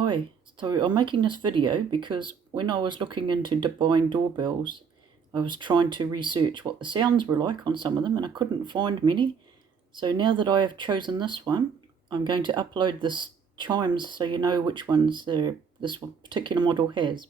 Hi, so I'm making this video because when I was looking into buying doorbells, I was trying to research what the sounds were like on some of them and I couldn't find many. So now that I have chosen this one, I'm going to upload this chimes so you know which ones this particular model has.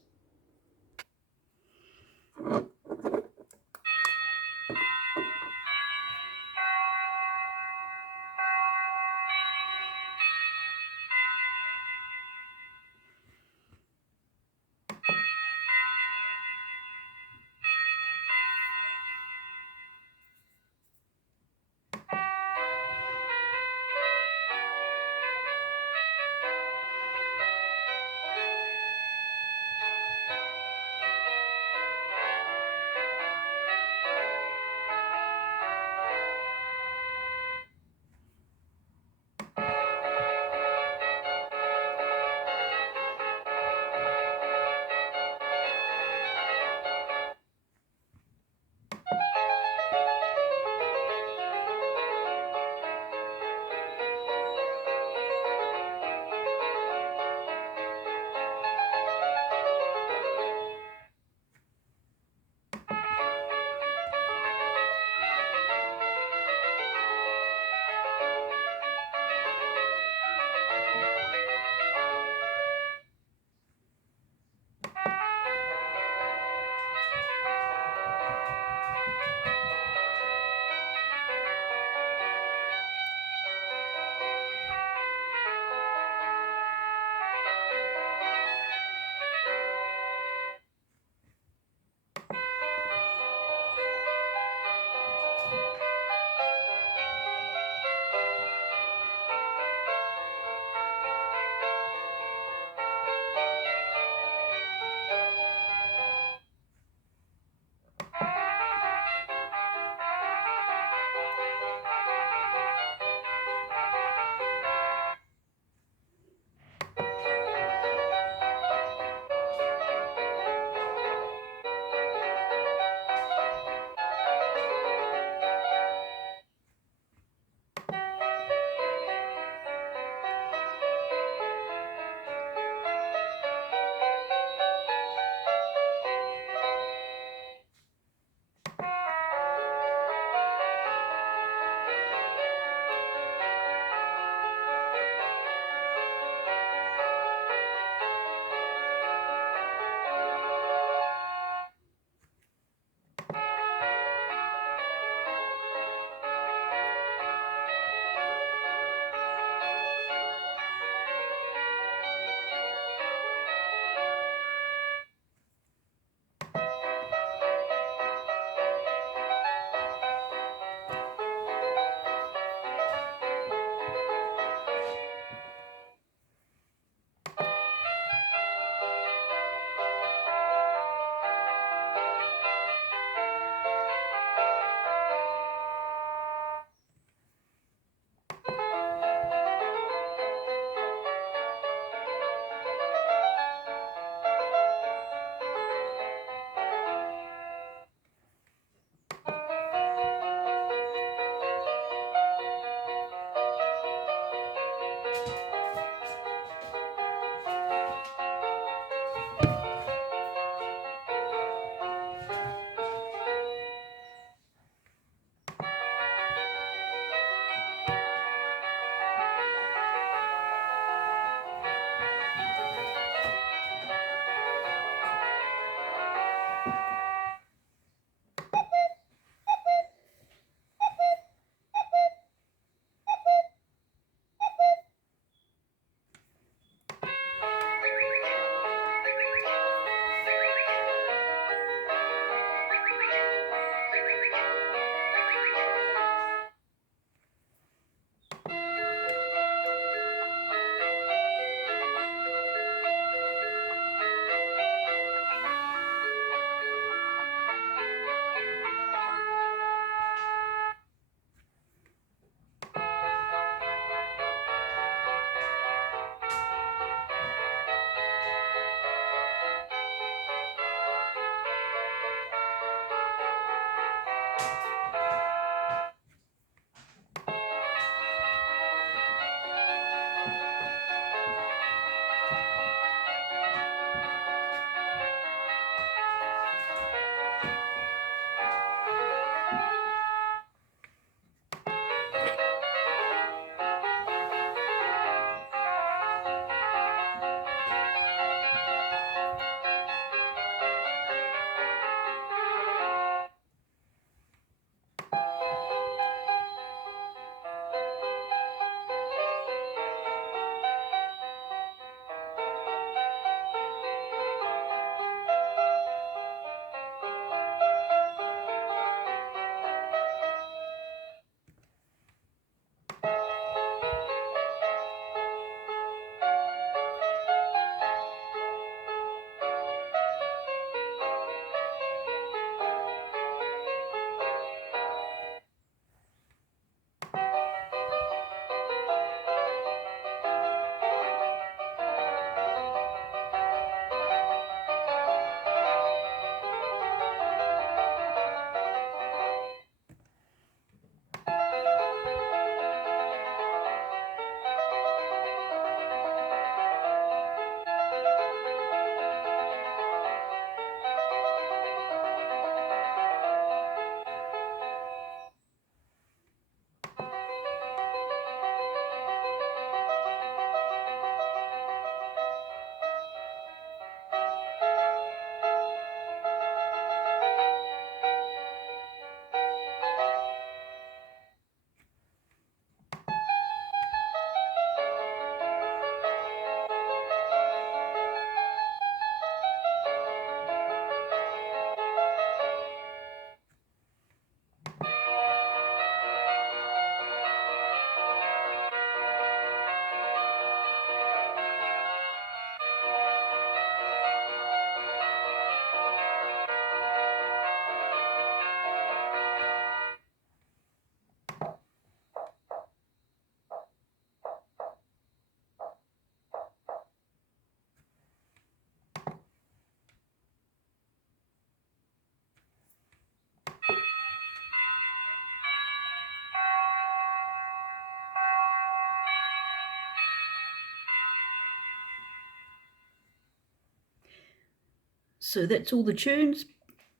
So that's all the tunes.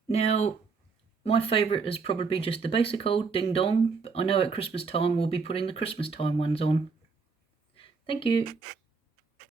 Now, my favourite is probably just the basic old Ding Dong, but I know at Christmas time we'll be putting the Christmas time ones on. Thank you.